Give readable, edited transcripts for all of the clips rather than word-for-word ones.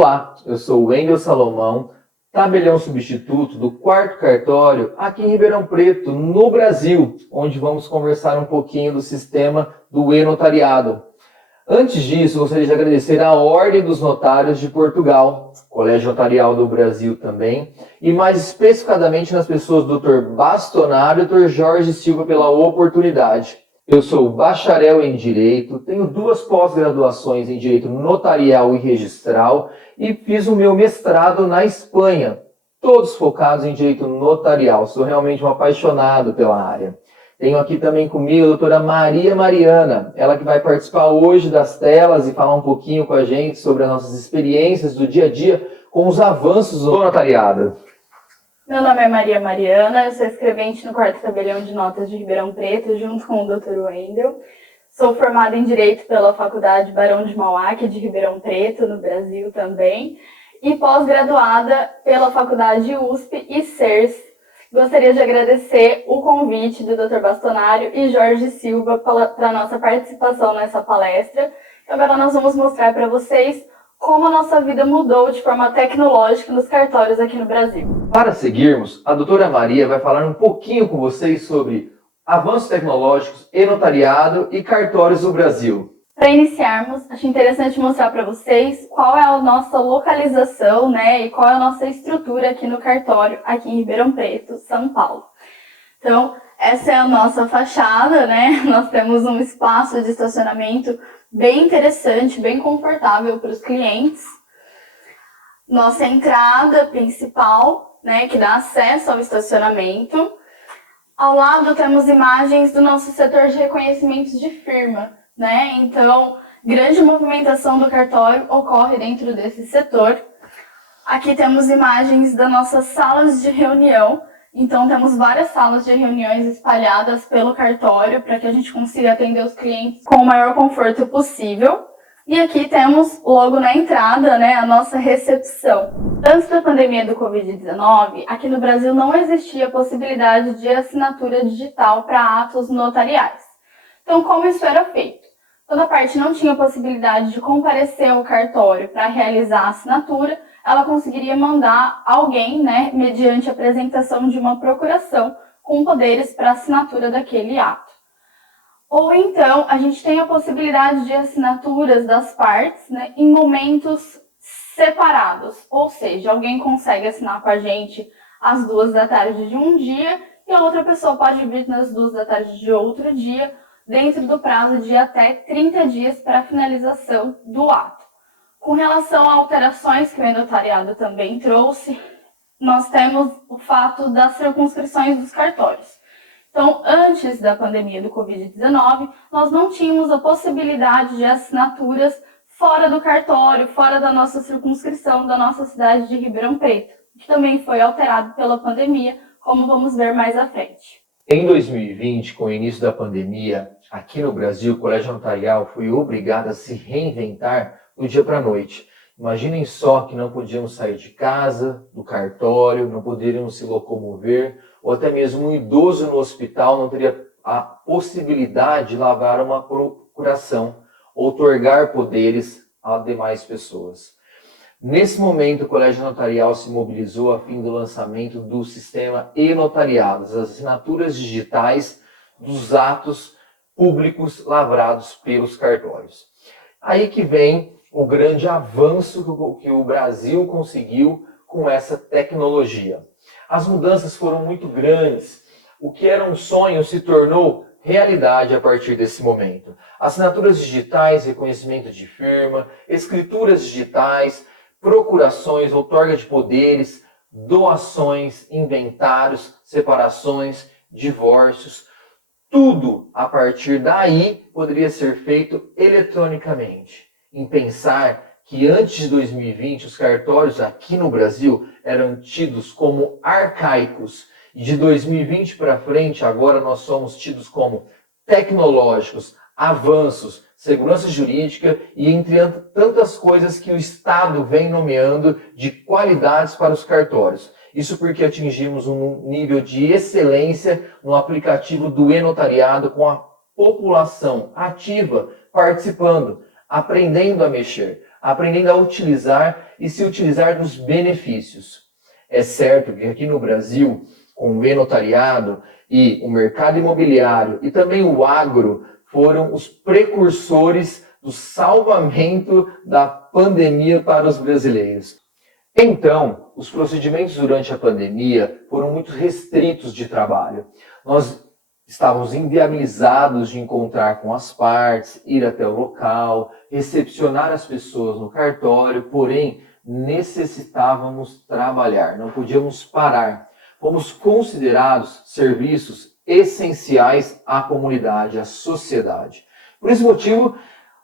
Olá, eu sou o Wendel Salomão, tabelião substituto do 4º cartório aqui em Ribeirão Preto, no Brasil, onde vamos conversar um pouquinho do sistema do e-notariado. Antes disso, gostaria de agradecer a Ordem dos Notários de Portugal, Colégio Notarial do Brasil também, e mais especificadamente nas pessoas do Dr. Bastonaro e Dr. Jorge Silva pela oportunidade. Eu sou bacharel em Direito, tenho 2 pós-graduações em Direito Notarial e Registral e fiz o meu mestrado na Espanha, todos focados em Direito Notarial. Sou realmente um apaixonado pela área. Tenho aqui também comigo a doutora Maria Mariana, ela que vai participar hoje das telas e falar um pouquinho com a gente sobre as nossas experiências do dia a dia com os avanços do notariado. Meu nome é Maria Mariana, eu sou escrevente no 4º Tabelião de Notas de Ribeirão Preto, junto com o Dr. Wendel. Sou formada em Direito pela Faculdade Barão de Mauá, de Ribeirão Preto, no Brasil também, e pós-graduada pela Faculdade USP e CERS. Gostaria de agradecer o convite do Dr. Bastonaro e Jorge Silva para a nossa participação nessa palestra. Agora nós vamos mostrar para vocês como a nossa vida mudou de forma tecnológica nos cartórios aqui no Brasil. Para seguirmos, a doutora Maria vai falar um pouquinho com vocês sobre avanços tecnológicos, e-notariado e cartórios do Brasil. Para iniciarmos, acho interessante mostrar para vocês qual é a nossa localização, e qual é a nossa estrutura aqui no cartório, aqui em Ribeirão Preto, São Paulo. Então, essa é a nossa fachada, Nós temos um espaço de estacionamento bem interessante, bem confortável para os clientes. Nossa entrada principal, que dá acesso ao estacionamento. Ao lado temos imagens do nosso setor de reconhecimentos de firma, Então, grande movimentação do cartório ocorre dentro desse setor. Aqui temos imagens das nossas salas de reunião. Então, temos várias salas de reuniões espalhadas pelo cartório para que a gente consiga atender os clientes com o maior conforto possível. E aqui temos, logo na entrada, a nossa recepção. Antes da pandemia do Covid-19, aqui no Brasil não existia a possibilidade de assinatura digital para atos notariais. Então, como isso era feito? Toda parte não tinha possibilidade de comparecer ao cartório para realizar a assinatura, ela conseguiria mandar alguém, mediante a apresentação de uma procuração com poderes para assinatura daquele ato. Ou então, a gente tem a possibilidade de assinaturas das partes, em momentos separados. Ou seja, alguém consegue assinar com a gente às 2 da tarde de um dia e a outra pessoa pode vir nas 2 da tarde de outro dia, dentro do prazo de até 30 dias para a finalização do ato. Com relação a alterações que o e-notariado também trouxe, nós temos o fato das circunscrições dos cartórios. Então, antes da pandemia do Covid-19, nós não tínhamos a possibilidade de assinaturas fora do cartório, fora da nossa circunscrição, da nossa cidade de Ribeirão Preto, que também foi alterado pela pandemia, como vamos ver mais à frente. Em 2020, com o início da pandemia, aqui no Brasil, o Colégio Notarial foi obrigado a se reinventar do dia para a noite. Imaginem só que não podíamos sair de casa, do cartório, não poderíamos se locomover, ou até mesmo um idoso no hospital não teria a possibilidade de lavrar uma procuração, outorgar poderes a demais pessoas. Nesse momento, o Colégio Notarial se mobilizou a fim do lançamento do sistema e-notariado, as assinaturas digitais dos atos públicos lavrados pelos cartórios. Aí que vem o grande avanço que o Brasil conseguiu com essa tecnologia. As mudanças foram muito grandes. O que era um sonho se tornou realidade a partir desse momento. Assinaturas digitais, reconhecimento de firma, escrituras digitais, procurações, outorga de poderes, doações, inventários, separações, divórcios. Tudo a partir daí poderia ser feito eletronicamente. Em pensar que antes de 2020 os cartórios aqui no Brasil eram tidos como arcaicos e de 2020 para frente agora nós somos tidos como tecnológicos, avanços, segurança jurídica e entre tantas coisas que o Estado vem nomeando de qualidades para os cartórios. Isso porque atingimos um nível de excelência no aplicativo do e-notariado com a população ativa participando, aprendendo a mexer. aprendendo a utilizar e se utilizar dos benefícios. É certo que aqui no Brasil, com o e-notariado e o mercado imobiliário e também o agro foram os precursores do salvamento da pandemia para os brasileiros. Então, os procedimentos durante a pandemia foram muito restritos de trabalho. Nós estávamos inviabilizados de encontrar com as partes, ir até o local, recepcionar as pessoas no cartório, porém necessitávamos trabalhar, não podíamos parar. Fomos considerados serviços essenciais à comunidade, à sociedade. Por esse motivo,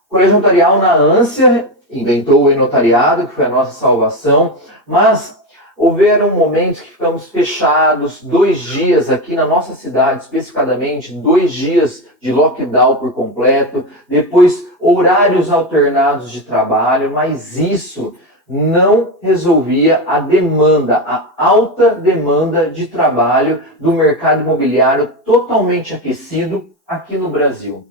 o Colégio Notarial, na ânsia, inventou o e-notariado, que foi a nossa salvação, mas houveram momentos que ficamos fechados, 2 dias aqui na nossa cidade, especificadamente, 2 dias de lockdown por completo, depois horários alternados de trabalho, mas isso não resolvia a demanda, a alta demanda de trabalho do mercado imobiliário totalmente aquecido aqui no Brasil.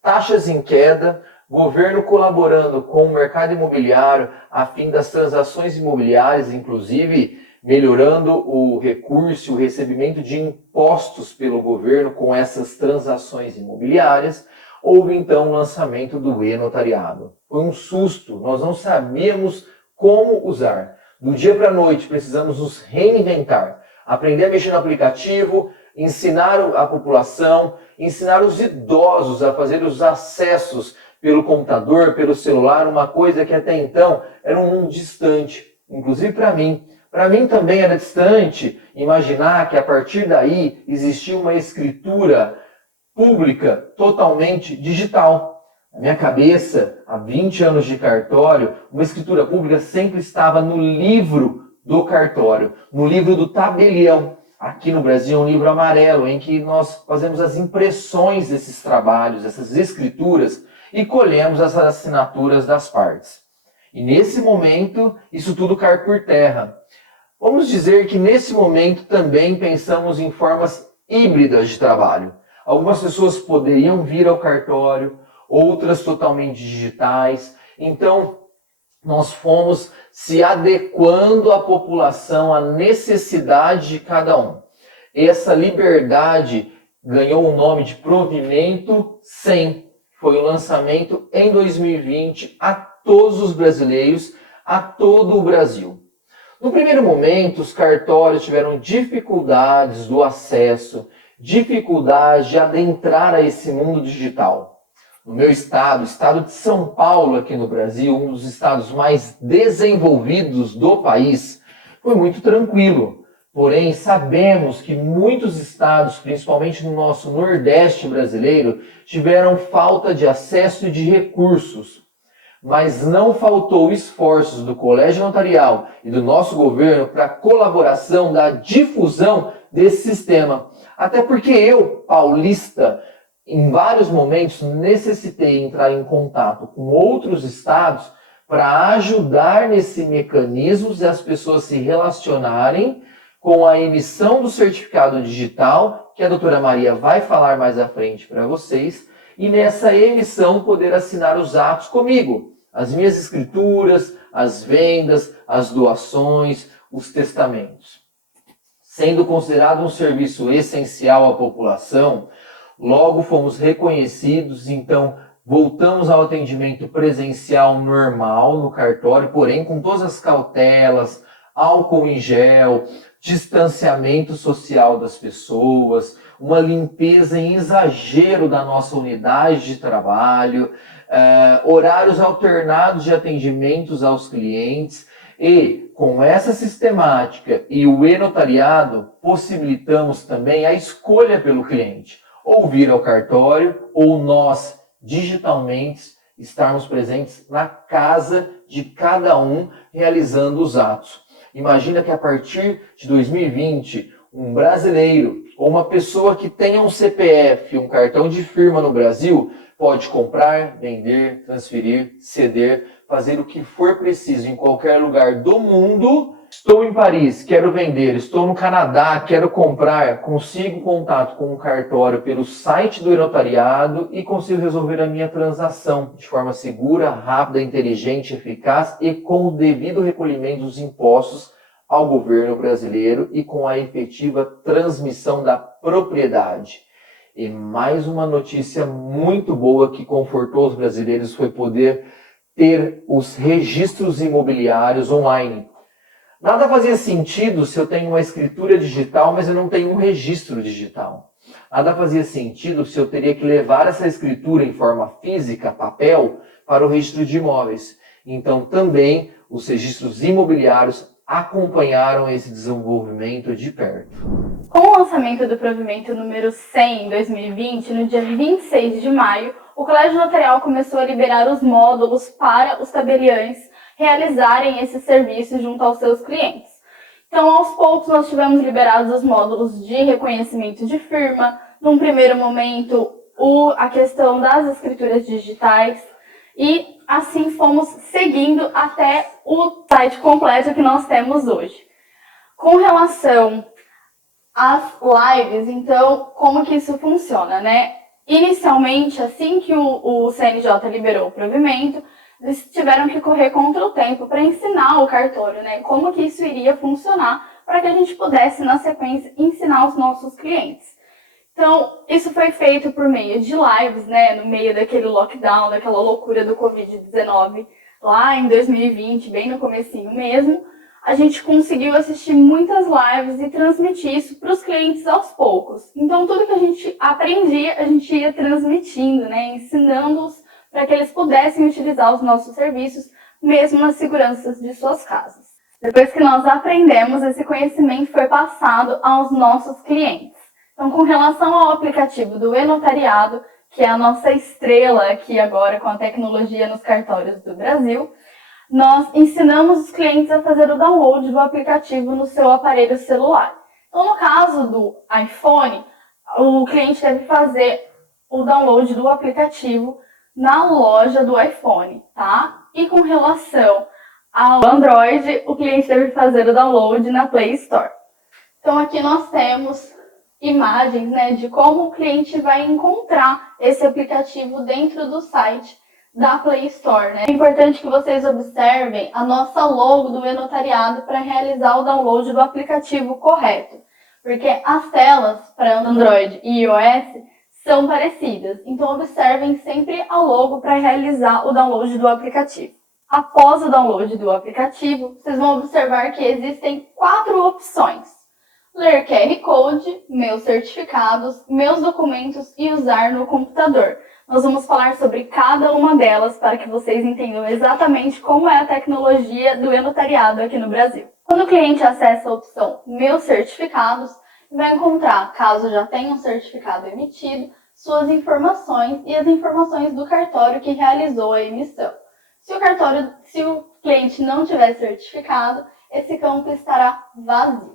Taxas em queda, governo colaborando com o mercado imobiliário a fim das transações imobiliárias, inclusive melhorando o recurso e o recebimento de impostos pelo governo com essas transações imobiliárias. Houve então o lançamento do e-notariado. Foi um susto, nós não sabíamos como usar. Do dia para a noite precisamos nos reinventar, aprender a mexer no aplicativo, ensinar a população, ensinar os idosos a fazer os acessos pelo computador, pelo celular, uma coisa que até então era um mundo distante, inclusive para mim. Para mim também era distante imaginar que a partir daí existia uma escritura pública totalmente digital. Na minha cabeça, há 20 anos de cartório, uma escritura pública sempre estava no livro do cartório, no livro do tabelião. Aqui no Brasil é um livro amarelo, em que nós fazemos as impressões desses trabalhos, dessas escrituras, e colhemos as assinaturas das partes. E nesse momento, isso tudo cai por terra. Vamos dizer que nesse momento também pensamos em formas híbridas de trabalho. Algumas pessoas poderiam vir ao cartório, outras totalmente digitais. Então, nós fomos se adequando à população, à necessidade de cada um. Essa liberdade ganhou o nome de Provimento 100. Foi o lançamento em 2020 a todos os brasileiros, a todo o Brasil. No primeiro momento, os cartórios tiveram dificuldades do acesso, dificuldade de adentrar a esse mundo digital. No meu estado, o estado de São Paulo, aqui no Brasil, um dos estados mais desenvolvidos do país, foi muito tranquilo. Porém, sabemos que muitos estados, principalmente no nosso Nordeste brasileiro, tiveram falta de acesso e de recursos. Mas não faltou esforços do Colégio Notarial e do nosso governo para a colaboração da difusão desse sistema. Até porque eu, paulista, em vários momentos necessitei entrar em contato com outros estados para ajudar nesse mecanismo e as pessoas se relacionarem com a emissão do certificado digital, que a doutora Maria vai falar mais à frente para vocês, e nessa emissão poder assinar os atos comigo, as minhas escrituras, as vendas, as doações, os testamentos. Sendo considerado um serviço essencial à população, logo fomos reconhecidos, então voltamos ao atendimento presencial normal no cartório, porém com todas as cautelas, álcool em gel, distanciamento social das pessoas, uma limpeza em exagero da nossa unidade de trabalho, horários alternados de atendimentos aos clientes e, com essa sistemática e o e-notariado, possibilitamos também a escolha pelo cliente, ou vir ao cartório ou nós, digitalmente, estarmos presentes na casa de cada um realizando os atos. Imagina que a partir de 2020, um brasileiro ou uma pessoa que tenha um CPF, um cartão de firma no Brasil, pode comprar, vender, transferir, ceder, fazer o que for preciso em qualquer lugar do mundo, Estou em Paris, quero vender. Estou no Canadá, quero comprar. Consigo contato com o cartório pelo site do e-notariado e consigo resolver a minha transação de forma segura, rápida, inteligente, eficaz e com o devido recolhimento dos impostos ao governo brasileiro e com a efetiva transmissão da propriedade. E mais uma notícia muito boa que confortou os brasileiros foi poder ter os registros imobiliários online. Nada fazia sentido se eu tenho uma escritura digital, mas eu não tenho um registro digital. Nada fazia sentido se eu teria que levar essa escritura em forma física, papel, para o registro de imóveis. Então também os registros imobiliários acompanharam esse desenvolvimento de perto. Com o lançamento do provimento número 100 em 2020, no dia 26 de maio, o Colégio Notarial começou a liberar os módulos para os tabeliães realizarem esse serviço junto aos seus clientes. Então, aos poucos, nós tivemos liberados os módulos de reconhecimento de firma, num primeiro momento, a questão das escrituras digitais, e assim fomos seguindo até o site completo que nós temos hoje. Com relação às lives, então, como que isso funciona, né? Inicialmente, assim que o CNJ liberou o provimento, eles tiveram que correr contra o tempo para ensinar o cartório, né? Como que isso iria funcionar para que a gente pudesse, na sequência, ensinar os nossos clientes. Então, isso foi feito por meio de lives, né? No meio daquele lockdown, daquela loucura do Covid-19, lá em 2020, bem no comecinho mesmo, a gente conseguiu assistir muitas lives e transmitir isso para os clientes aos poucos. Então, tudo que a gente aprendia, a gente ia transmitindo, né? Ensinando-os para que eles pudessem utilizar os nossos serviços, mesmo nas seguranças de suas casas. Depois que nós aprendemos, esse conhecimento foi passado aos nossos clientes. Então, com relação ao aplicativo do e-notariado, que é a nossa estrela aqui agora com a tecnologia nos cartórios do Brasil, nós ensinamos os clientes a fazer o download do aplicativo no seu aparelho celular. Então, no caso do iPhone, o cliente deve fazer o download do aplicativo na loja do iPhone, tá? E com relação ao Android, o cliente deve fazer o download na Play Store. Então, aqui nós temos imagens, né, de como o cliente vai encontrar esse aplicativo dentro do site da Play Store, né? É importante que vocês observem a nossa logo do e-notariado para realizar o download do aplicativo correto, porque as telas para Android e iOS são parecidas, então observem sempre a logo para realizar o download do aplicativo. Após o download do aplicativo, vocês vão observar que existem 4 opções: ler QR Code, meus certificados, meus documentos e usar no computador. Nós vamos falar sobre cada uma delas para que vocês entendam exatamente como é a tecnologia do e-notariado aqui no Brasil. Quando o cliente acessa a opção Meus Certificados, vai encontrar, caso já tenha um certificado emitido, suas informações e as informações do cartório que realizou a emissão. Se o cliente não tiver certificado, esse campo estará vazio.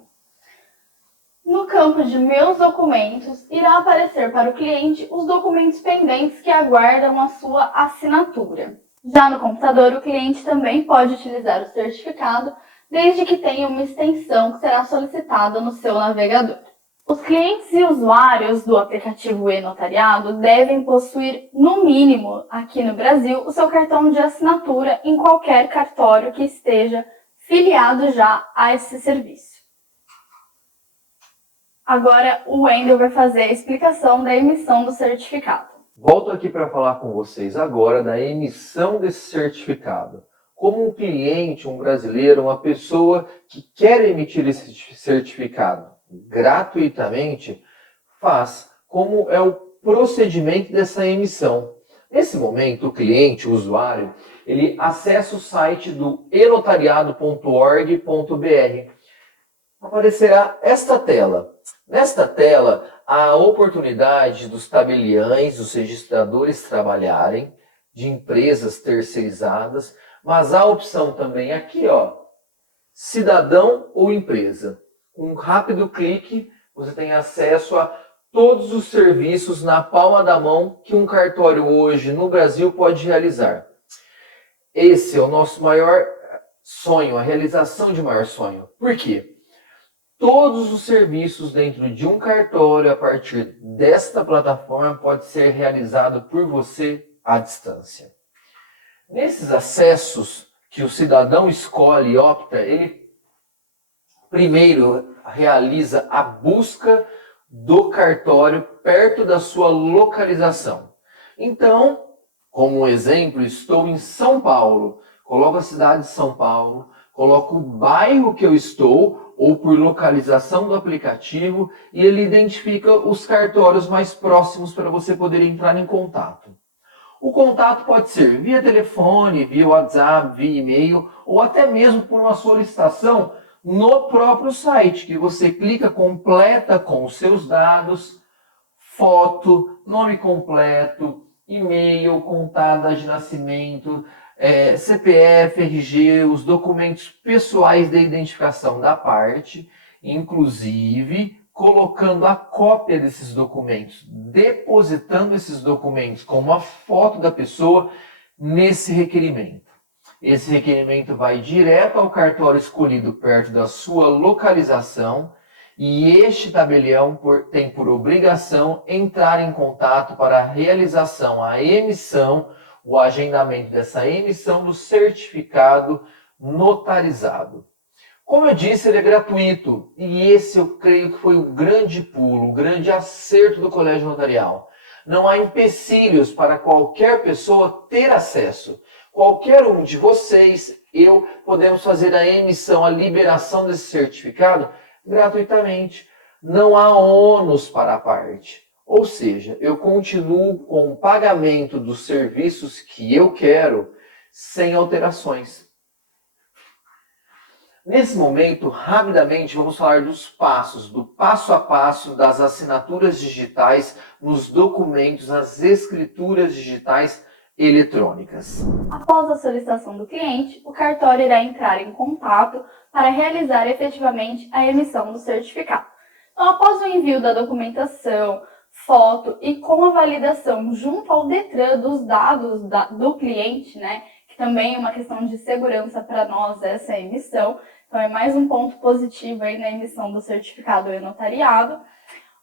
No campo de Meus Documentos, irá aparecer para o cliente os documentos pendentes que aguardam a sua assinatura. Já no computador, o cliente também pode utilizar o certificado, desde que tenha uma extensão que será solicitada no seu navegador. Os clientes e usuários do aplicativo e-notariado devem possuir, no mínimo, aqui no Brasil, o seu cartão de assinatura em qualquer cartório que esteja filiado já a esse serviço. Agora o Wendel vai fazer a explicação da emissão do certificado. Volto aqui para falar com vocês agora da emissão desse certificado. Como um cliente, um brasileiro, uma pessoa que quer emitir esse certificado gratuitamente, faz como é o procedimento dessa emissão. Nesse momento, o cliente, o usuário, ele acessa o site do enotariado.org.br. Aparecerá esta tela. Nesta tela, há a oportunidade dos tabeliães, dos registradores trabalharem, de empresas terceirizadas, mas há a opção também aqui, ó, cidadão ou empresa. Com um rápido clique, você tem acesso a todos os serviços na palma da mão que um cartório hoje no Brasil pode realizar. Esse é o nosso maior sonho, a realização de maior sonho. Por quê? Todos os serviços dentro de um cartório, a partir desta plataforma, pode ser realizado por você à distância. Nesses acessos que o cidadão escolhe e opta, ele primeiro realiza a busca do cartório perto da sua localização. Então, como um exemplo, estou em São Paulo, coloco a cidade de São Paulo, coloco o bairro que eu estou, ou por localização do aplicativo, e ele identifica os cartórios mais próximos para você poder entrar em contato. O contato pode ser via telefone, via WhatsApp, via e-mail, ou até mesmo por uma solicitação no próprio site, que você clica, completa com os seus dados, foto, nome completo, e-mail, contada de nascimento, CPF, RG, os documentos pessoais de identificação da parte, inclusive colocando a cópia desses documentos, depositando esses documentos com uma foto da pessoa nesse requerimento. Esse requerimento vai direto ao cartório escolhido perto da sua localização e este tabelião tem por obrigação entrar em contato para a realização, a emissão, o agendamento dessa emissão do certificado notarizado. Como eu disse, ele é gratuito e esse eu creio que foi o grande pulo, o grande acerto do Colégio Notarial. Não há empecilhos para qualquer pessoa ter acesso. Qualquer um de vocês, eu, podemos fazer a emissão, a liberação desse certificado gratuitamente. Não há ônus para a parte. Ou seja, eu continuo com o pagamento dos serviços que eu quero sem alterações. Nesse momento, rapidamente, vamos falar dos passos, do passo a passo das assinaturas digitais nos documentos, nas escrituras digitais eletrônicas. Após a solicitação do cliente, o cartório irá entrar em contato para realizar efetivamente a emissão do certificado. Então, após o envio da documentação, foto e com a validação junto ao Detran dos dados do cliente, né, que também é uma questão de segurança para nós essa emissão, então é mais um ponto positivo aí na emissão do certificado e-notariado,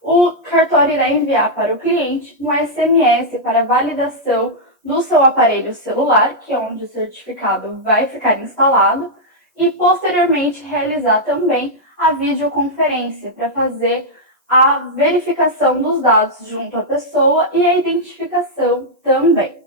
o cartório irá enviar para o cliente um SMS para validação do seu aparelho celular, que é onde o certificado vai ficar instalado, e posteriormente realizar também a videoconferência para fazer a verificação dos dados junto à pessoa e a identificação também.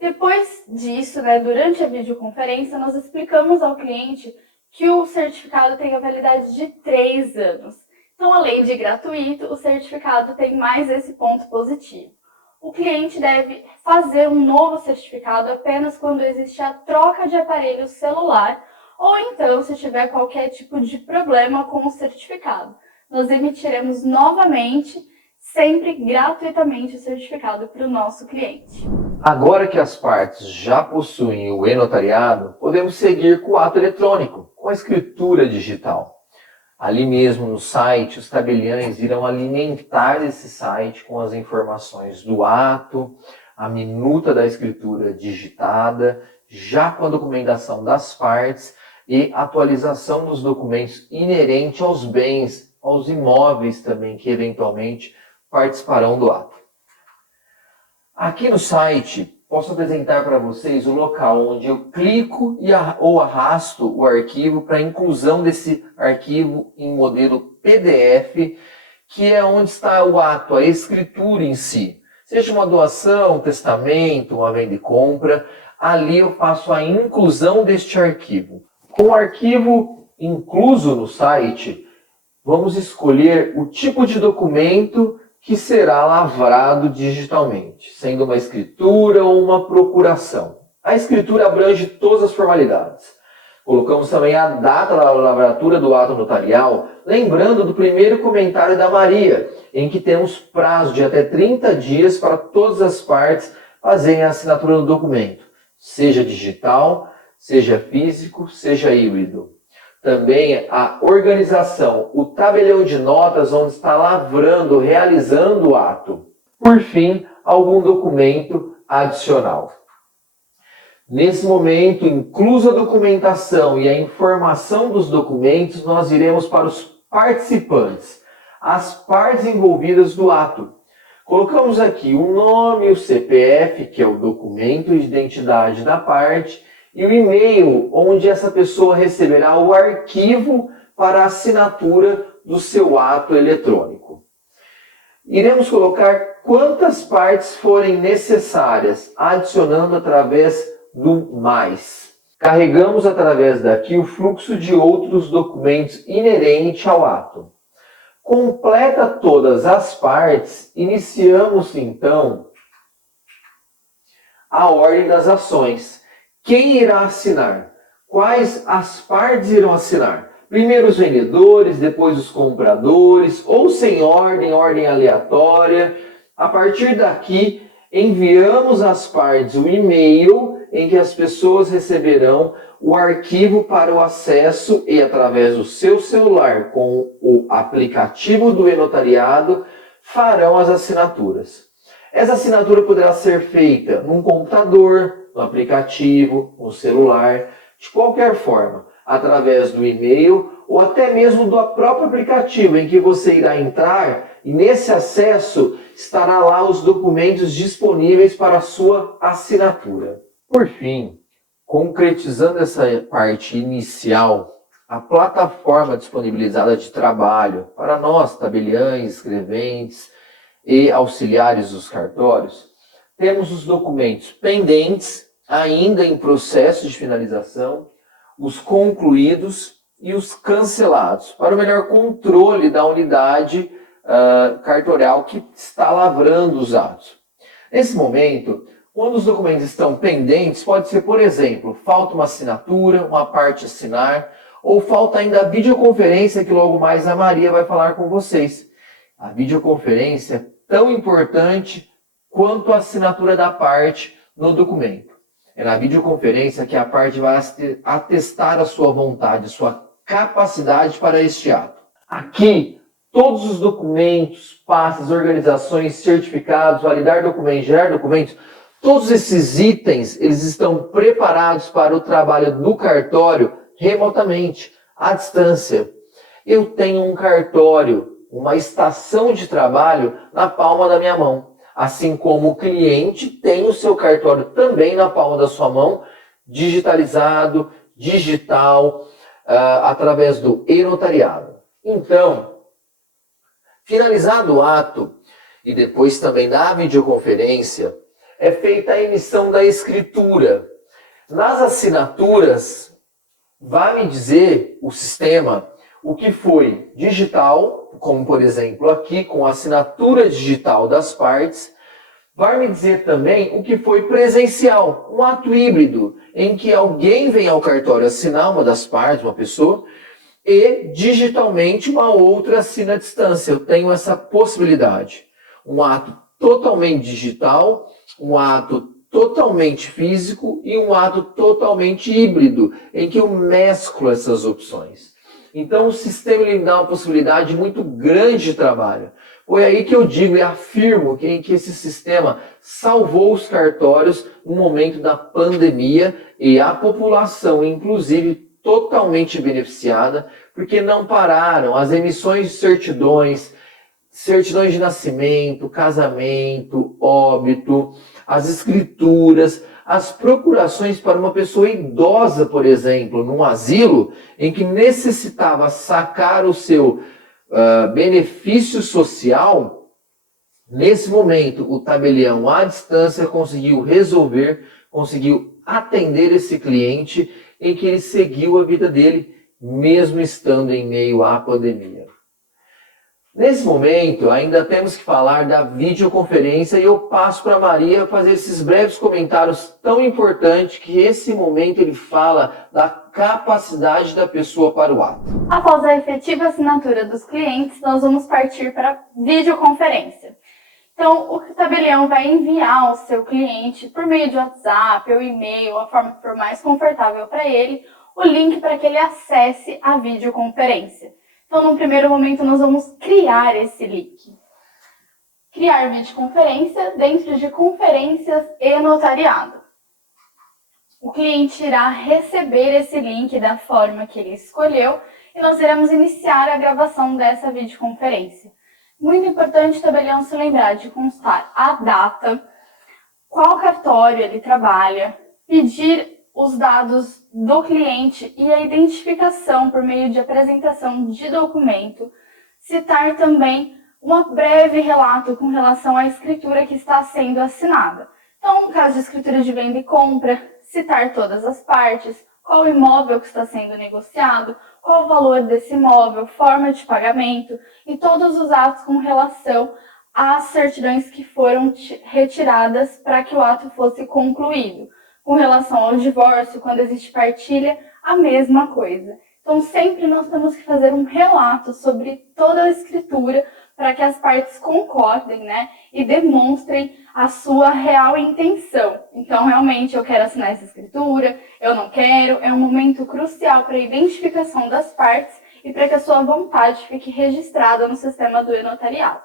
Depois disso, né, durante a videoconferência, nós explicamos ao cliente que o certificado tem a validade de 3 anos. Então, além de gratuito, o certificado tem mais esse ponto positivo. O cliente deve fazer um novo certificado apenas quando existe a troca de aparelho celular ou então se tiver qualquer tipo de problema com o certificado. Nós emitiremos novamente, sempre gratuitamente, o certificado para o nosso cliente. Agora que as partes já possuem o e-notariado, podemos seguir com o ato eletrônico, com a escritura digital. Ali mesmo no site, os tabeliães irão alimentar esse site com as informações do ato, a minuta da escritura digitada, já com a documentação das partes e atualização dos documentos inerentes aos bens, aos imóveis também, que eventualmente participarão do ato. Aqui no site, posso apresentar para vocês o local onde eu clico ou arrasto o arquivo para a inclusão desse arquivo em modelo PDF, que é onde está o ato, a escritura em si. Seja uma doação, um testamento, uma venda e compra, ali eu faço a inclusão deste arquivo. Com o arquivo incluso no site, vamos escolher o tipo de documento que será lavrado digitalmente, sendo uma escritura ou uma procuração. A escritura abrange todas as formalidades. Colocamos também a data da lavratura do ato notarial, lembrando do primeiro comentário da Maria, em que temos prazo de até 30 dias para todas as partes fazerem a assinatura do documento, seja digital, seja físico, seja híbrido. Também a organização, o tabelião de notas onde está lavrando, realizando o ato. Por fim, algum documento adicional. Nesse momento, inclusa a documentação e a informação dos documentos, nós iremos para os participantes, as partes envolvidas do ato. Colocamos aqui o nome, o CPF, que é o documento de identidade da parte, e o e-mail, onde essa pessoa receberá o arquivo para a assinatura do seu ato eletrônico. Iremos colocar quantas partes forem necessárias, adicionando através do mais. Carregamos através daqui o fluxo de outros documentos inerente ao ato. Completa todas as partes, iniciamos então a ordem das ações. Quem irá assinar? Quais as partes irão assinar? Primeiro os vendedores, depois os compradores, ou sem ordem, ordem aleatória. A partir daqui, enviamos às partes o e-mail em que as pessoas receberão o arquivo para o acesso e, através do seu celular, com o aplicativo do e-notariado, farão as assinaturas. Essa assinatura poderá ser feita num computador, no aplicativo, no celular, de qualquer forma, através do e-mail ou até mesmo do próprio aplicativo em que você irá entrar e nesse acesso estará lá os documentos disponíveis para a sua assinatura. Por fim, concretizando essa parte inicial, a plataforma disponibilizada de trabalho para nós, tabeliães, escreventes e auxiliares dos cartórios, temos os documentos pendentes, ainda em processo de finalização, os concluídos e os cancelados, para o melhor controle da unidade cartorial que está lavrando os atos. Nesse momento, quando os documentos estão pendentes, pode ser, por exemplo, falta uma assinatura, uma parte a assinar, ou falta ainda a videoconferência, que logo mais a Maria vai falar com vocês. A videoconferência é tão importante quanto a assinatura da parte no documento. É na videoconferência que a parte vai atestar a sua vontade, a sua capacidade para este ato. Aqui, todos os documentos, pastas, organizações, certificados, validar documentos, gerar documentos, todos esses itens, eles estão preparados para o trabalho do cartório remotamente, à distância. Eu tenho um cartório, uma estação de trabalho na palma da minha mão. Assim como o cliente tem o seu cartório também na palma da sua mão, digitalizado, digital, através do e-notariado. Então, finalizado o ato, e depois também da videoconferência, é feita a emissão da escritura. Nas assinaturas, vai me dizer o sistema o que foi digital, como por exemplo aqui com a assinatura digital das partes, vai me dizer também o que foi presencial, um ato híbrido, em que alguém vem ao cartório assinar, uma das partes, uma pessoa, e digitalmente uma outra assina à distância. Eu tenho essa possibilidade. Um ato totalmente digital, um ato totalmente físico e um ato totalmente híbrido, em que eu mesclo essas opções. Então o sistema ele dá uma possibilidade muito grande de trabalho. Foi aí que eu digo e afirmo que esse sistema salvou os cartórios no momento da pandemia e a população, inclusive, totalmente beneficiada, porque não pararam as emissões de certidões, certidões de nascimento, casamento, óbito, as escrituras, as procurações para uma pessoa idosa, por exemplo, num asilo, em que necessitava sacar o seu benefício social. Nesse momento, o tabelião à distância conseguiu resolver, conseguiu atender esse cliente em que ele seguiu a vida dele, mesmo estando em meio à pandemia. Nesse momento, ainda temos que falar da videoconferência e eu passo para a Maria fazer esses breves comentários tão importantes que esse momento ele fala da capacidade da pessoa para o ato. Após a efetiva assinatura dos clientes, nós vamos partir para a videoconferência. Então, o tabelião vai enviar ao seu cliente, por meio de WhatsApp ou e-mail, a forma que for mais confortável para ele, o link para que ele acesse a videoconferência. Então, num primeiro momento, nós vamos criar esse link. Criar videoconferência dentro de conferências e notariado. O cliente irá receber esse link da forma que ele escolheu e nós iremos iniciar a gravação dessa videoconferência. Muito importante o tabelião se lembrar de constar a data, qual cartório ele trabalha, pedir os dados do cliente e a identificação por meio de apresentação de documento, citar também um breve relato com relação à escritura que está sendo assinada. Então, no caso de escritura de venda e compra, citar todas as partes, qual imóvel que está sendo negociado, qual o valor desse imóvel, forma de pagamento e todos os atos com relação às certidões que foram retiradas para que o ato fosse concluído. Com relação ao divórcio, quando existe partilha, a mesma coisa. Então, sempre nós temos que fazer um relato sobre toda a escritura para que as partes concordem, né, e demonstrem a sua real intenção. Então, realmente, eu quero assinar essa escritura, eu não quero, é um momento crucial para a identificação das partes e para que a sua vontade fique registrada no sistema do e-notariado.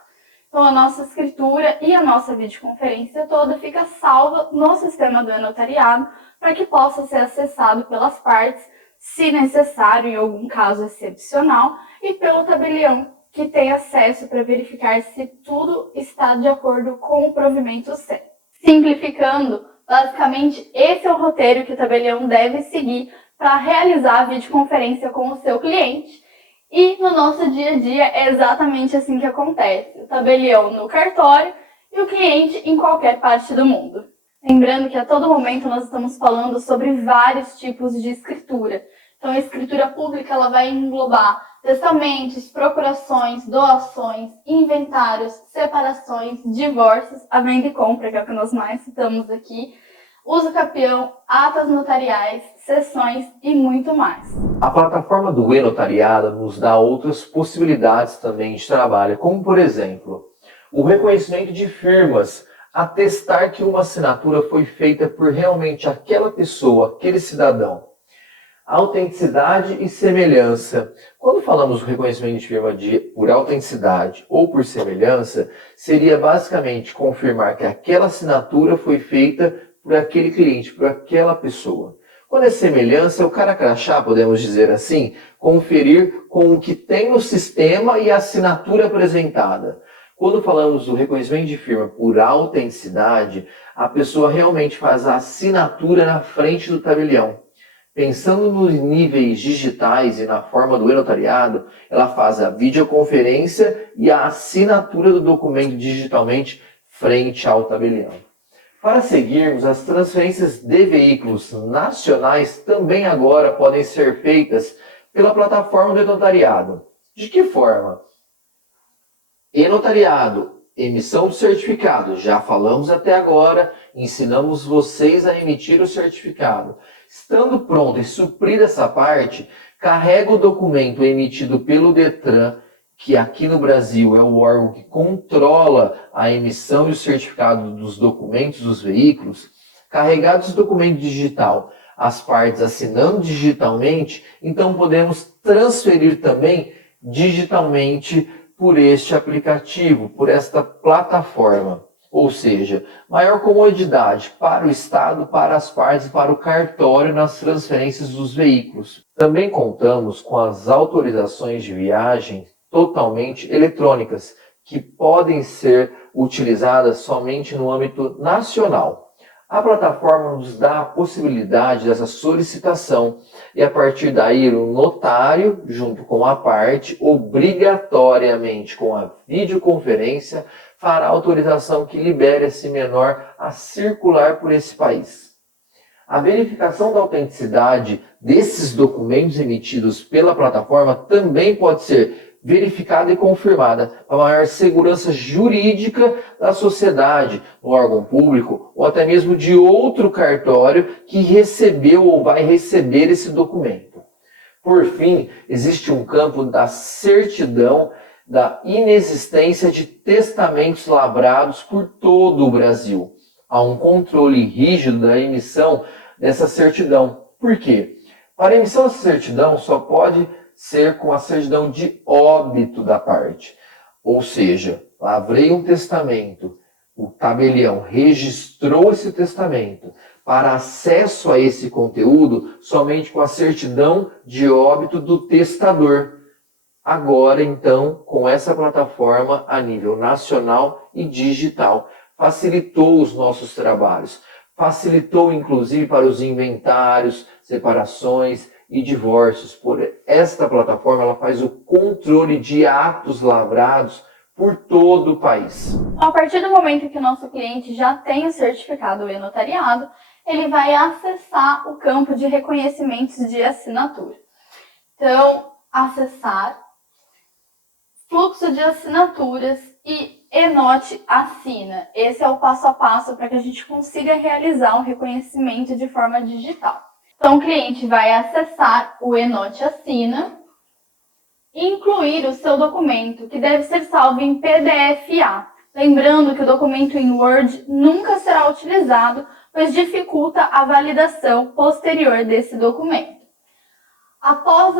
Então, a nossa escritura e a nossa videoconferência toda fica salva no sistema do e-notariado para que possa ser acessado pelas partes, se necessário, em algum caso excepcional, e pelo tabelião, que tem acesso para verificar se tudo está de acordo com o provimento certo. Simplificando, basicamente, esse é o roteiro que o tabelião deve seguir para realizar a videoconferência com o seu cliente. E no nosso dia a dia é exatamente assim que acontece. O tabelião no cartório e o cliente em qualquer parte do mundo. Lembrando que a todo momento nós estamos falando sobre vários tipos de escritura. Então a escritura pública ela vai englobar testamentos, procurações, doações, inventários, separações, divórcios, a venda e compra, que é o que nós mais citamos aqui, uso capião, atas notariais, cessões e muito mais. A plataforma do e-notariado nos dá outras possibilidades também de trabalho, como por exemplo, o reconhecimento de firmas, atestar que uma assinatura foi feita por realmente aquela pessoa, aquele cidadão. Autenticidade e semelhança. Quando falamos do reconhecimento de firma por autenticidade ou por semelhança, seria basicamente confirmar que aquela assinatura foi feita por aquele cliente, por aquela pessoa. Quando é semelhança, é o cara crachá, podemos dizer assim, conferir com o que tem no sistema e a assinatura apresentada. Quando falamos do reconhecimento de firma por autenticidade, a pessoa realmente faz a assinatura na frente do tabelião. Pensando nos níveis digitais e na forma do e-notariado, ela faz a videoconferência e a assinatura do documento digitalmente frente ao tabelião. Para seguirmos, as transferências de veículos nacionais também agora podem ser feitas pela plataforma do e-notariado. De que forma? E-notariado, emissão do certificado. Já falamos até agora, ensinamos vocês a emitir o certificado. Estando pronto e suprida essa parte, carrega o documento emitido pelo Detran, que aqui no Brasil é o órgão que controla a emissão e o certificado dos documentos dos veículos. Carregados o documento digital, as partes assinando digitalmente, então podemos transferir também digitalmente por este aplicativo, por esta plataforma. Ou seja, maior comodidade para o Estado, para as partes e para o cartório nas transferências dos veículos. Também contamos com as autorizações de viagem totalmente eletrônicas, que podem ser utilizadas somente no âmbito nacional. A plataforma nos dá a possibilidade dessa solicitação e a partir daí o notário, junto com a parte, obrigatoriamente com a videoconferência, fará autorização que libere esse menor a circular por esse país. A verificação da autenticidade desses documentos emitidos pela plataforma também pode ser verificada e confirmada para maior segurança jurídica da sociedade, no órgão público ou até mesmo de outro cartório que recebeu ou vai receber esse documento. Por fim, existe um campo da certidão da inexistência de testamentos lavrados por todo o Brasil. Há um controle rígido da emissão dessa certidão. Por quê? Para a emissão dessa certidão só pode ser com a certidão de óbito da parte. Ou seja, lavrei um testamento, o tabelião registrou esse testamento, para acesso a esse conteúdo somente com a certidão de óbito do testador. Agora, então, com essa plataforma a nível nacional e digital, facilitou os nossos trabalhos, facilitou inclusive para os inventários, separações e divórcios. Por esta plataforma, ela faz o controle de atos lavrados por todo o país. A partir do momento que o nosso cliente já tem o certificado e-notariado, ele vai acessar o campo de reconhecimentos de assinatura. Então, acessar fluxo de assinaturas e eNote assina. Esse é o passo a passo para que a gente consiga realizar um reconhecimento de forma digital. Então, o cliente vai acessar o eNote assina e incluir o seu documento, que deve ser salvo em PDF-A. Lembrando que o documento em Word nunca será utilizado, pois dificulta a validação posterior desse documento. Após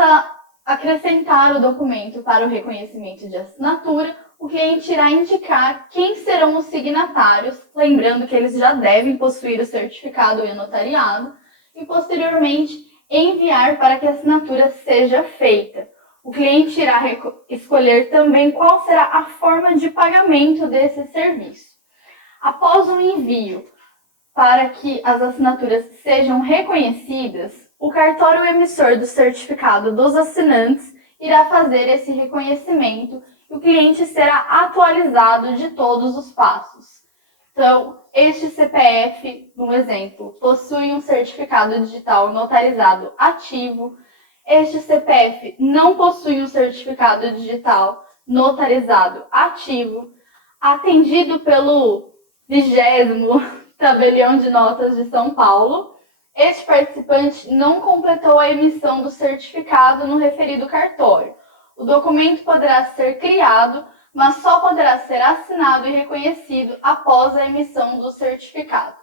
acrescentar o documento para o reconhecimento de assinatura, o cliente irá indicar quem serão os signatários, lembrando que eles já devem possuir o certificado e-notariado, e posteriormente enviar para que a assinatura seja feita. O cliente irá escolher também qual será a forma de pagamento desse serviço. Após o envio, para que as assinaturas sejam reconhecidas, o cartório emissor do certificado dos assinantes irá fazer esse reconhecimento e o cliente será atualizado de todos os passos. Então, este CPF, no exemplo, possui um certificado digital notarizado ativo. Este CPF não possui um certificado digital notarizado ativo, atendido pelo 20º Tabelião de Notas de São Paulo. Este participante não completou a emissão do certificado no referido cartório. O documento poderá ser criado, mas só poderá ser assinado e reconhecido após a emissão do certificado.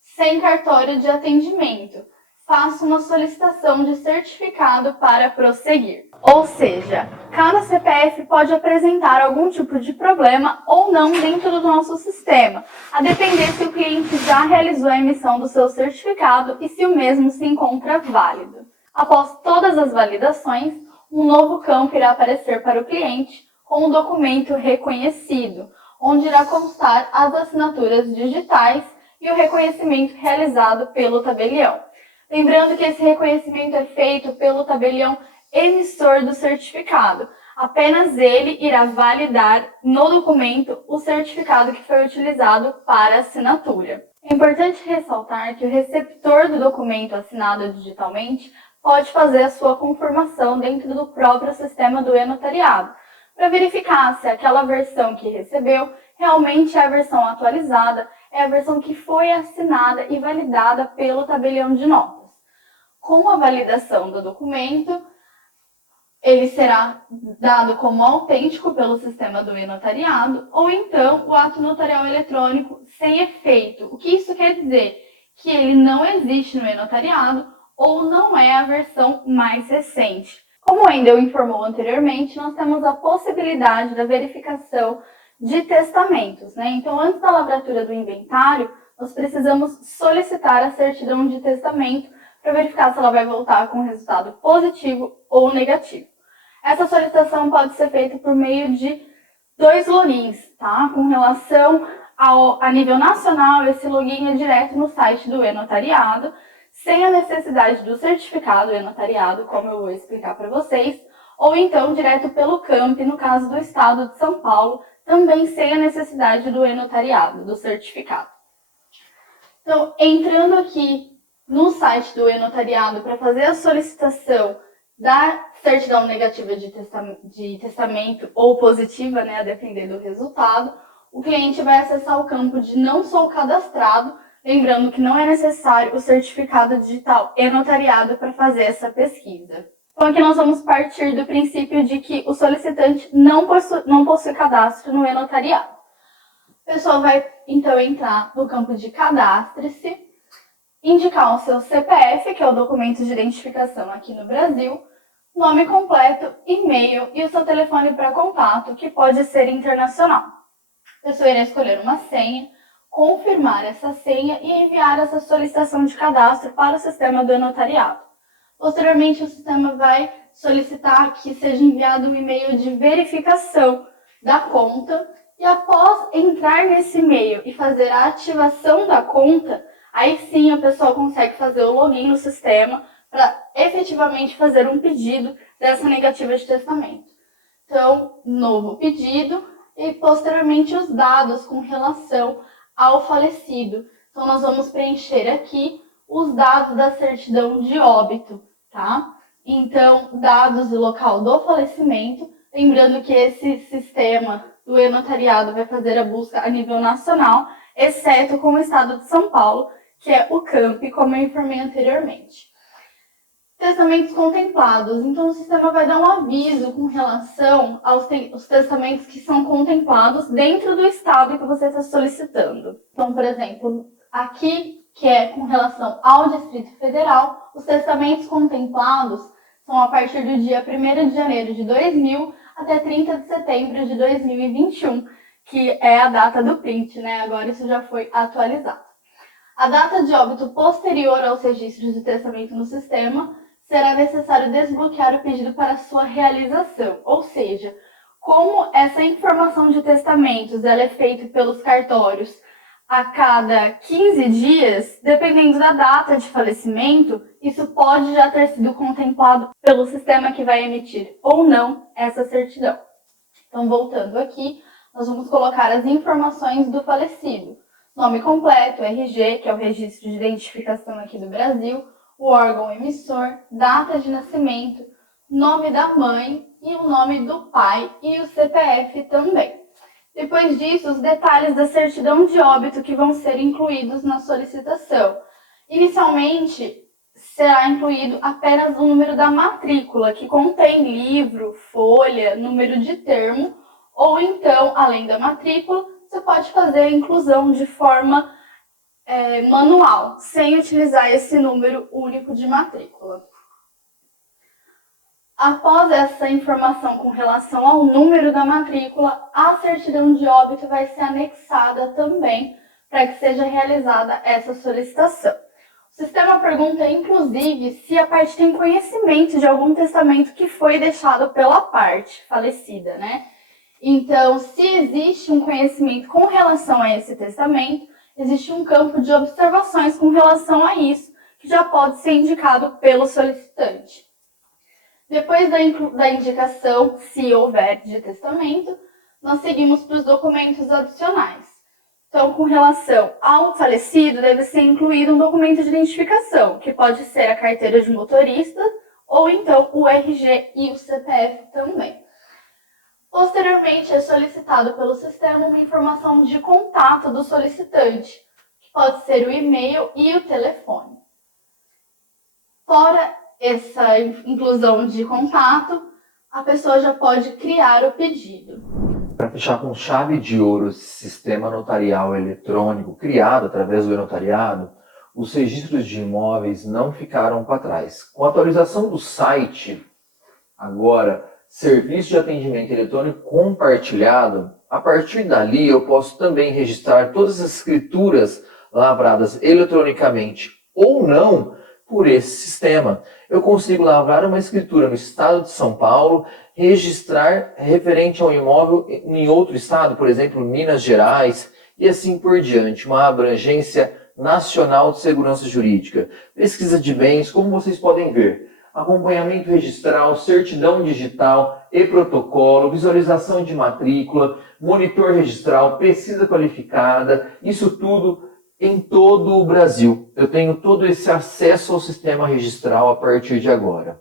Sem cartório de atendimento, faça uma solicitação de certificado para prosseguir. Ou seja, cada CPF pode apresentar algum tipo de problema ou não dentro do nosso sistema, a depender se o cliente já realizou a emissão do seu certificado e se o mesmo se encontra válido. Após todas as validações, um novo campo irá aparecer para o cliente com o documento reconhecido, onde irá constar as assinaturas digitais e o reconhecimento realizado pelo tabelião. Lembrando que esse reconhecimento é feito pelo tabelião emissor do certificado. Apenas ele irá validar no documento o certificado que foi utilizado para assinatura. É importante ressaltar que o receptor do documento assinado digitalmente pode fazer a sua confirmação dentro do próprio sistema do e-notariado, para verificar se aquela versão que recebeu realmente é a versão atualizada, é a versão que foi assinada e validada pelo tabelião de notas. Com a validação do documento, ele será dado como autêntico pelo sistema do e-notariado, ou então o ato notarial eletrônico sem efeito. O que isso quer dizer? Que ele não existe no e-notariado ou não é a versão mais recente. Como o Wendel informou anteriormente, nós temos a possibilidade da verificação de testamentos, né? Então, antes da lavratura do inventário, nós precisamos solicitar a certidão de testamento para verificar se ela vai voltar com resultado positivo ou negativo. Essa solicitação pode ser feita por meio de 2 logins, tá? Com relação a nível nacional, esse login é direto no site do e-notariado, sem a necessidade do certificado e-notariado, como eu vou explicar para vocês, ou então direto pelo CAMP, no caso do estado de São Paulo, também sem a necessidade do e-notariado, do certificado. Então, entrando aqui no site do e-notariado para fazer a solicitação da certidão negativa de testamento ou positiva, né, a depender do resultado, o cliente vai acessar o campo de não sou cadastrado, lembrando que não é necessário o certificado digital e-notariado para fazer essa pesquisa. Então aqui nós vamos partir do princípio de que o solicitante não possui cadastro no e-notariado. A pessoa vai então entrar no campo de cadastre-se, indicar o seu CPF, que é o documento de identificação aqui no Brasil, nome completo, e-mail e o seu telefone para contato, que pode ser internacional. A pessoa irá escolher uma senha, confirmar essa senha e enviar essa solicitação de cadastro para o sistema do notariado. Posteriormente, o sistema vai solicitar que seja enviado um e-mail de verificação da conta e após entrar nesse e-mail e fazer a ativação da conta, aí sim a pessoa consegue fazer o login no sistema para efetivamente fazer um pedido dessa negativa de testamento. Então, novo pedido e posteriormente os dados com relação ao falecido. Então, nós vamos preencher aqui os dados da certidão de óbito, tá? Então, dados do local do falecimento, lembrando que esse sistema do e-notariado vai fazer a busca a nível nacional, exceto com o estado de São Paulo, que é o CAMP, como eu informei anteriormente. Testamentos contemplados. Então, o sistema vai dar um aviso com relação aos testamentos que são contemplados dentro do estado que você está solicitando. Então, por exemplo, aqui, que é com relação ao Distrito Federal, os testamentos contemplados são a partir do dia 1º de janeiro de 2000 até 30 de setembro de 2021, que é a data do print, né? Agora isso já foi atualizado. A data de óbito posterior aos registros de testamento no sistema, será necessário desbloquear o pedido para sua realização. Ou seja, como essa informação de testamentos ela é feita pelos cartórios a cada 15 dias, dependendo da data de falecimento, isso pode já ter sido contemplado pelo sistema que vai emitir ou não essa certidão. Então, voltando aqui, nós vamos colocar as informações do falecido. Nome completo, RG, que é o Registro de Identificação aqui do Brasil, o órgão emissor, data de nascimento, nome da mãe e o nome do pai e o CPF também. Depois disso, os detalhes da certidão de óbito que vão ser incluídos na solicitação. Inicialmente, será incluído apenas o número da matrícula, que contém livro, folha, número de termo, ou então, além da matrícula, você pode fazer a inclusão de forma manual, sem utilizar esse número único de matrícula. Após essa informação com relação ao número da matrícula, a certidão de óbito vai ser anexada também para que seja realizada essa solicitação. O sistema pergunta, inclusive, se a parte tem conhecimento de algum testamento que foi deixado pela parte falecida, né? Então, se existe um conhecimento com relação a esse testamento, existe um campo de observações com relação a isso, que já pode ser indicado pelo solicitante. Depois da indicação, se houver de testamento, nós seguimos para os documentos adicionais. Então, com relação ao falecido, deve ser incluído um documento de identificação, que pode ser a carteira de motorista, ou então o RG e o CPF também. Posteriormente, é solicitado pelo sistema uma informação de contato do solicitante, que pode ser o e-mail e o telefone. Fora essa inclusão de contato, a pessoa já pode criar o pedido. Para fechar com chave de ouro esse sistema notarial eletrônico criado através do e-notariado, os registros de imóveis não ficaram para trás. Com a atualização do site, agora, Serviço de Atendimento Eletrônico Compartilhado, a partir dali eu posso também registrar todas as escrituras lavradas eletronicamente ou não por esse sistema. Eu consigo lavrar uma escritura no estado de São Paulo, registrar referente ao imóvel em outro estado, por exemplo, Minas Gerais, e assim por diante. Uma abrangência nacional de segurança jurídica. Pesquisa de bens, como vocês podem ver. Acompanhamento registral, certidão digital e protocolo, visualização de matrícula, monitor registral, pesquisa qualificada, isso tudo em todo o Brasil. Eu tenho todo esse acesso ao sistema registral a partir de agora.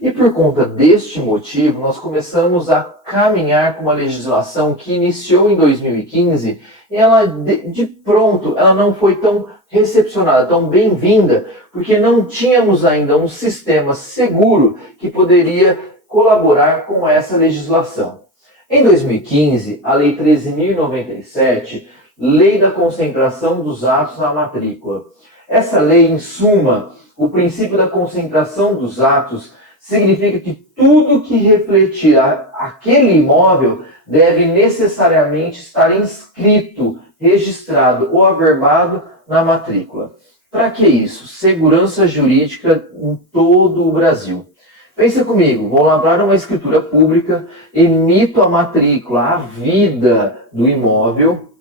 E por conta deste motivo, nós começamos a caminhar com uma legislação que iniciou em 2015 e ela, de pronto, ela não foi tão recepcionada, tão bem-vinda, porque não tínhamos ainda um sistema seguro que poderia colaborar com essa legislação. Em 2015, a Lei 13.097, Lei da Concentração dos Atos na Matrícula. Essa lei, em suma, o princípio da concentração dos atos significa que tudo que refletir aquele imóvel deve necessariamente estar inscrito registrado ou averbado na matrícula. Para que isso? Segurança jurídica em todo o Brasil. Pensa comigo, vou lavrar uma escritura pública, emito a matrícula, a vida do imóvel,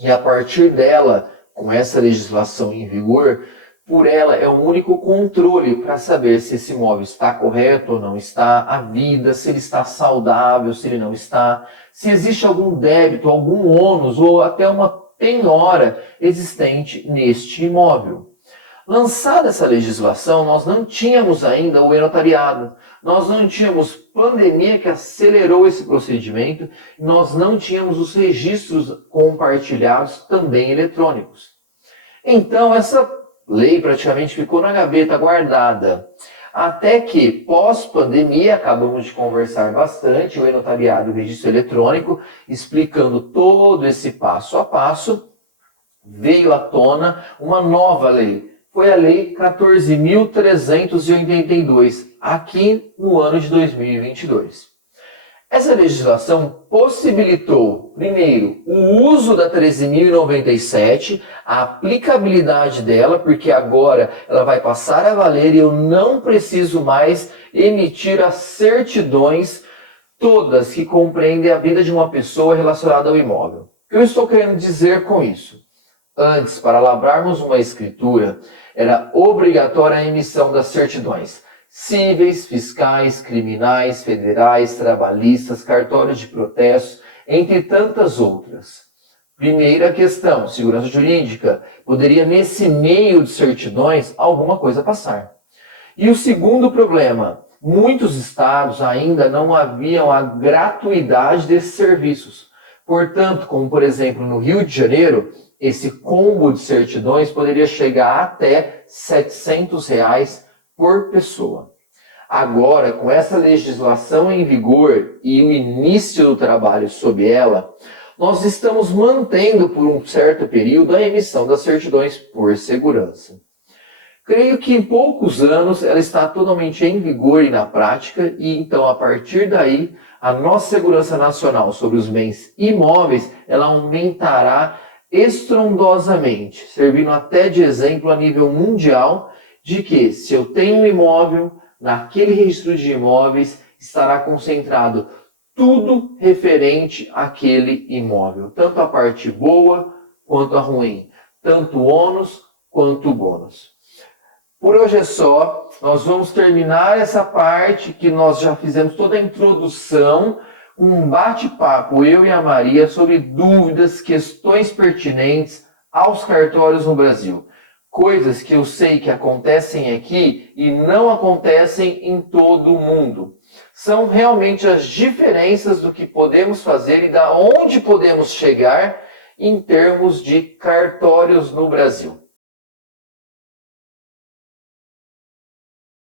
e a partir dela, com essa legislação em vigor, por ela é o único controle para saber se esse imóvel está correto ou não está, a vida, se ele está saudável, se ele não está, se existe algum débito, algum ônus ou até uma penhora existente neste imóvel. Lançada essa legislação, nós não tínhamos ainda o e-notariado, nós não tínhamos pandemia que acelerou esse procedimento, nós não tínhamos os registros compartilhados também eletrônicos. Então, essa lei praticamente ficou na gaveta guardada, até que, pós-pandemia, acabamos de conversar bastante, o e-notariado e o registro eletrônico, explicando todo esse passo a passo, veio à tona uma nova lei. Foi a Lei 14.382, aqui no ano de 2022. Essa legislação possibilitou, primeiro, o uso da 13.097, a aplicabilidade dela, porque agora ela vai passar a valer e eu não preciso mais emitir as certidões todas que compreendem a vida de uma pessoa relacionada ao imóvel. O que eu estou querendo dizer com isso? Antes, para lavrarmos uma escritura, era obrigatória a emissão das certidões cíveis, fiscais, criminais, federais, trabalhistas, cartórios de protesto, entre tantas outras. Primeira questão, segurança jurídica, poderia nesse meio de certidões alguma coisa passar. E o segundo problema, muitos estados ainda não haviam a gratuidade desses serviços. Portanto, como por exemplo no Rio de Janeiro, esse combo de certidões poderia chegar até R$ 700 por pessoa. Agora, com essa legislação em vigor e o início do trabalho sob ela, nós estamos mantendo por um certo período a emissão das certidões por segurança. Creio que em poucos anos ela está totalmente em vigor e na prática, e então a partir daí a nossa segurança nacional sobre os bens imóveis ela aumentará estrondosamente, servindo até de exemplo a nível mundial de que se eu tenho um imóvel, naquele registro de imóveis estará concentrado tudo referente àquele imóvel, tanto a parte boa quanto a ruim, tanto o ônus quanto o bônus. Por hoje é só, nós vamos terminar essa parte que nós já fizemos toda a introdução, um bate-papo, eu e a Maria, sobre dúvidas, questões pertinentes aos cartórios no Brasil. Coisas que eu sei que acontecem aqui e não acontecem em todo o mundo. São realmente as diferenças do que podemos fazer e da onde podemos chegar em termos de cartórios no Brasil.